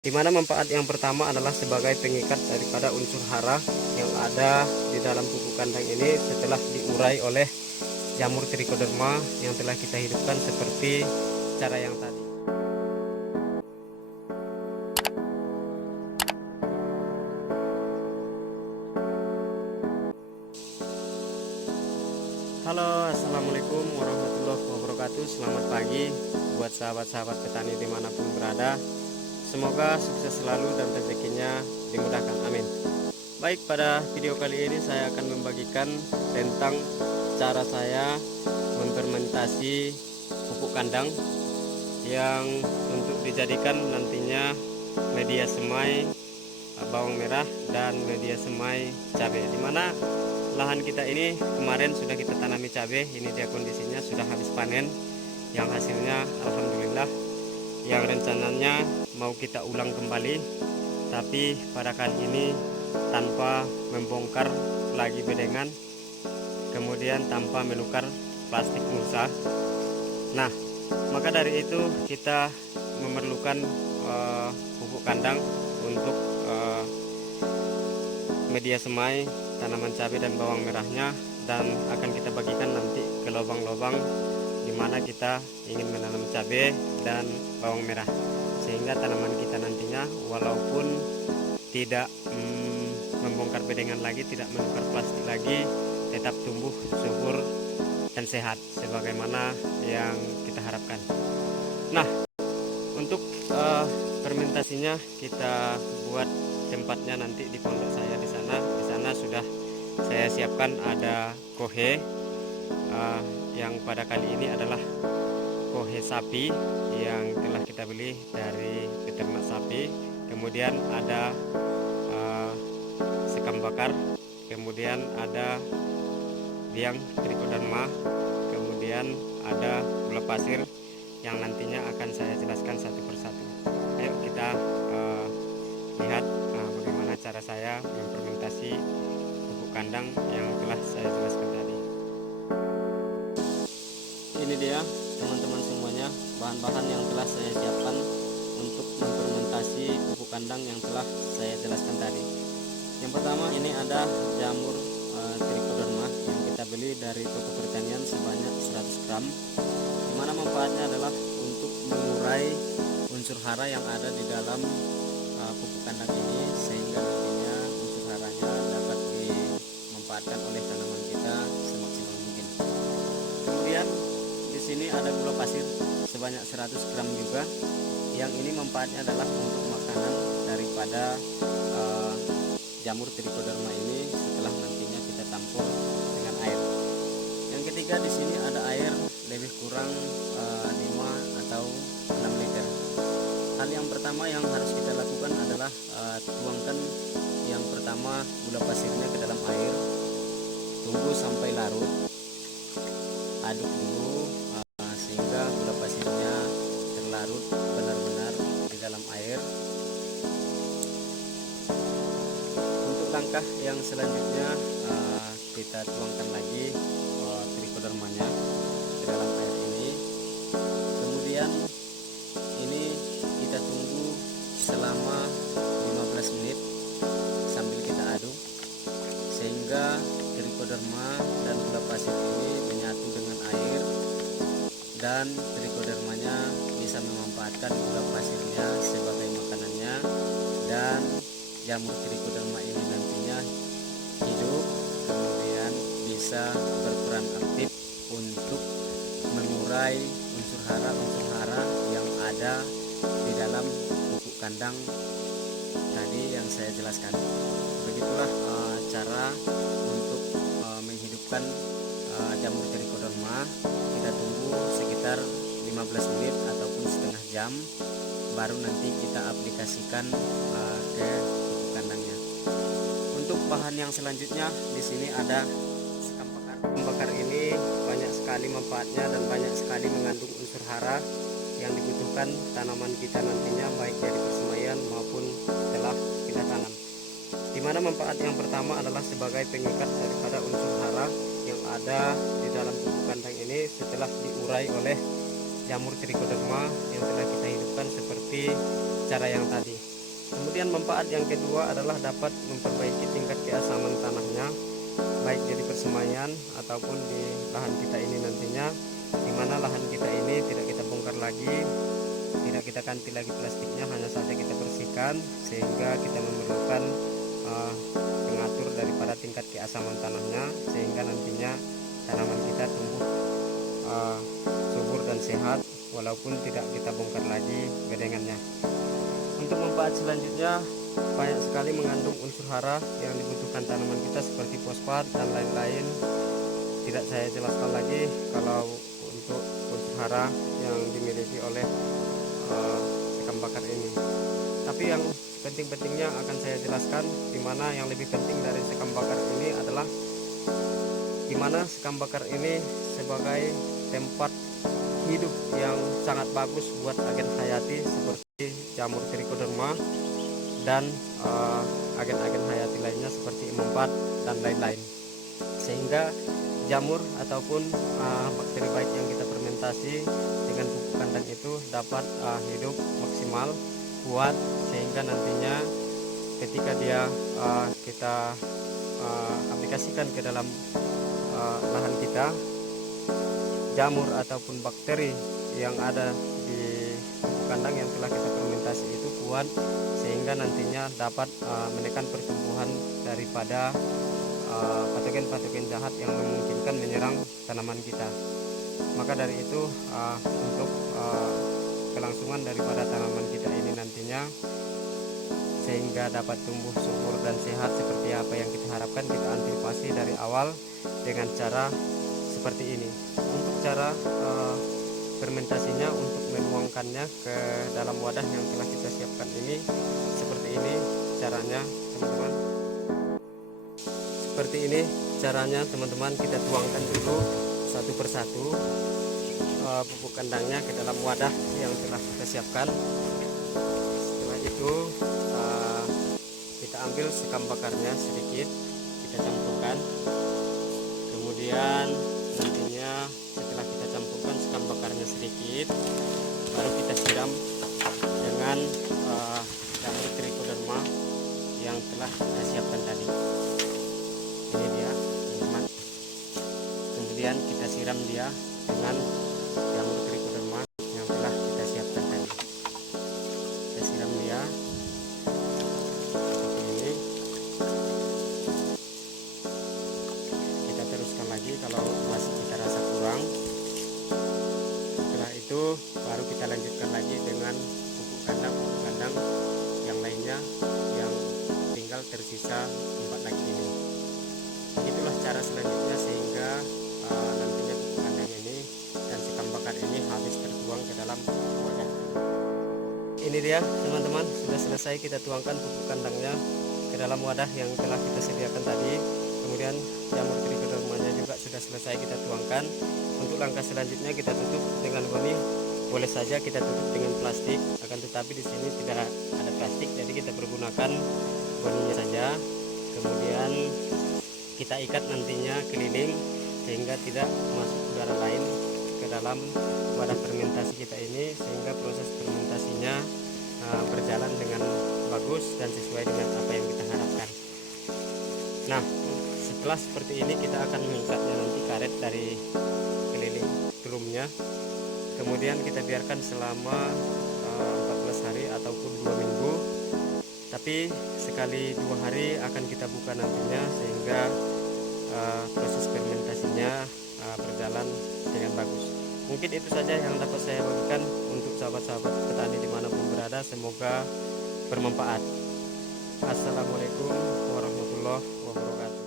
Di mana manfaat yang pertama adalah sebagai pengikat daripada unsur hara yang ada di dalam pupuk kandang ini setelah diurai oleh jamur trichoderma yang telah kita hidupkan seperti cara yang tadi. Halo, assalamualaikum warahmatullahi wabarakatuh. Selamat pagi buat sahabat-sahabat petani dimanapun berada. Semoga sukses selalu dan rezekinya dimudahkan, amin. Baik, pada video kali ini saya akan membagikan tentang cara saya memfermentasi pupuk kandang yang untuk dijadikan nantinya media semai bawang merah dan media semai cabai. Dimana lahan kita ini kemarin sudah kita tanami cabai, ini dia kondisinya sudah habis panen, yang hasilnya alhamdulillah, yang rencananya mau kita ulang kembali, tapi pada kali ini tanpa membongkar lagi bedengan, kemudian tanpa menukar plastik mulsa. Nah, maka dari itu kita memerlukan pupuk kandang untuk media semai tanaman cabai dan bawang merahnya, dan akan kita bagikan nanti ke lubang-lubang di mana kita ingin menanam cabai dan bawang merah, sehingga tanaman kita nantinya walaupun tidak membongkar bedengan lagi, tidak menukar plastik lagi, tetap tumbuh subur dan sehat sebagaimana yang kita harapkan. Nah, untuk fermentasinya kita buat tempatnya nanti di pondok saya di sana. Di sana sudah saya siapkan ada kohe yang pada kali ini adalah kohe sapi yang telah kita beli dari peternak sapi. Kemudian ada sekam bakar, kemudian ada biang trichoderma, kemudian ada gula pasir yang nantinya akan saya jelaskan satu persatu. Ayo kita lihat bagaimana cara saya memfermentasi pupuk kandang yang telah saya jelaskan tadi. Ini dia teman-teman semuanya bahan-bahan yang telah saya siapkan untuk memfermentasi pupuk kandang yang telah saya jelaskan tadi. Yang pertama ini ada jamur trichoderma yang kita beli dari toko pertanian sebanyak 100 gram, dimana manfaatnya adalah untuk mengurai unsur hara yang ada di dalam pupuk kandang ini, sehingga nantinya unsur haranya dapat dimanfaatkan oleh tanaman kita semaksimal mungkin. Kemudian di sini ada gula pasir sebanyak 100 gram juga, yang ini manfaatnya adalah untuk makanan daripada jamur trichoderma ini setelah nantinya kita tampur dengan air. Yang ketiga di sini ada air lebih kurang 5 atau 6 liter. Hal yang pertama yang harus kita lakukan adalah tuangkan yang pertama gula pasirnya ke dalam air, tunggu sampai larut, aduk dulu sehingga gula pasirnya terlarut benar-benar di dalam air. Untuk langkah yang selanjutnya kita tuangkan lagi trichodermanya ke dalam air ini. Kemudian ini kita tunggu selama 15 menit sambil kita aduk sehingga trichoderma dan gula pasir ini menyatu dengan air, dan trichodermanya bisa memanfaatkan gula pasirnya sebagai makanannya, dan jamur trichoderma ini nantinya hidup, kemudian bisa berperan aktif untuk mengurai unsur hara yang ada di dalam pupuk kandang tadi yang saya jelaskan. Begitulah cara untuk menghidupkan jamur trichoderma. Kita tunggu sekitar 15 menit ataupun setengah jam, baru nanti kita aplikasikan ke pupuk kandangnya. Untuk bahan yang selanjutnya di sini ada sekam bakar. Sekam bakar ini banyak sekali manfaatnya dan banyak sekali mengandung unsur hara yang dibutuhkan tanaman kita nantinya, baik dari persemaian maupun setelah kita tanam. Dimana manfaat yang pertama adalah sebagai pengikat daripada unsur hara yang ada di dalam pupuk kandang ini setelah diurai oleh jamur trichoderma yang telah kita hidupkan seperti cara yang tadi. Kemudian manfaat yang kedua adalah dapat memperbaiki tingkat keasaman tanahnya, baik jadi persemaian ataupun di lahan kita ini nantinya, di mana lahan kita ini tidak kita bongkar lagi, tidak kita ganti lagi plastiknya, hanya saja kita bersihkan, sehingga kita memerlukan pengatur daripada tingkat keasaman tanahnya, sehingga nantinya tanaman kita tumbuh subur dan sehat walaupun tidak kita bongkar lagi bedengannya. Untuk manfaat selanjutnya, banyak sekali mengandung unsur hara yang dibutuhkan tanaman kita seperti fosfat dan lain-lain. Tidak saya jelaskan lagi kalau untuk unsur hara yang dimiliki oleh sekam bakar ini. Tapi yang penting-pentingnya akan saya jelaskan, di mana yang lebih penting dari sekam bakar ini adalah di mana sekam bakar ini sebagai tempat hidup yang sangat bagus buat agen hayati seperti jamur trichoderma dan agen-agen hayati lainnya seperti M4 dan lain-lain, sehingga jamur ataupun bakteri baik yang kita fermentasi dengan pupuk kandang itu dapat hidup maksimal, kuat, sehingga nantinya ketika dia kita aplikasikan ke dalam lahan kita, jamur ataupun bakteri yang ada di pupuk kandang yang telah kita fermentasi itu kuat, sehingga nantinya dapat menekan pertumbuhan daripada patogen-patogen jahat yang memungkinkan menyerang tanaman kita. Maka dari itu untuk kelangsungan daripada tanaman kita ini nantinya, sehingga dapat tumbuh subur dan sehat seperti apa yang kita harapkan, kita antisipasi dari awal dengan cara seperti ini. Untuk cara fermentasinya, untuk menuangkannya ke dalam wadah yang telah kita siapkan ini, seperti ini caranya teman-teman. Seperti ini caranya teman-teman, kita tuangkan dulu satu persatu pupuk kandangnya ke dalam wadah yang telah kita siapkan. Setelah itu kita ambil sekam bakarnya sedikit, kita campurkan. Kemudian nantinya setelah kita campurkan sekam bakarnya sedikit, baru kita siram dengan jamur trichoderma yang telah kita siapkan tadi. Ini dia teman-teman. Kemudian kita siram dia dengan jamur trichoderma yang telah kita siapkan tadi. Kita siram dia seperti ini. Kita teruskan lagi kalau masih kita rasa kurang. Setelah itu baru kita lanjutkan lagi dengan pupuk kandang yang lainnya yang tinggal tersisa 4 lagi ini. Itulah cara selanjutnya sehingga nantinya pupuk kandang ini dan sekam bakar ini habis tertuang ke dalam wadah. Ini dia teman-teman, sudah selesai kita tuangkan pupuk kandangnya ke dalam wadah yang telah kita sediakan tadi. Kemudian jamur trichodermanya juga sudah selesai kita tuangkan. Untuk langkah selanjutnya kita tutup dengan goni. Boleh saja kita tutup dengan plastik, akan tetapi di sini tidak ada plastik, jadi kita pergunakan goninya saja. Kemudian kita ikat nantinya keliling sehingga tidak masuk udara lain ke dalam wadah fermentasi kita ini, sehingga proses fermentasinya berjalan dengan bagus dan sesuai dengan apa yang kita harapkan. Nah, setelah seperti ini kita akan mengikatnya nanti karet dari keliling drumnya. Kemudian kita biarkan selama 14 hari ataupun 2 minggu. Tapi sekali 2 hari akan kita buka nantinya, sehingga proses fermentasinya berjalan dengan bagus. Mungkin itu saja yang dapat saya bagikan untuk sahabat-sahabat petani dimanapun berada. Semoga bermanfaat. Assalamualaikum warahmatullahi wabarakatuh.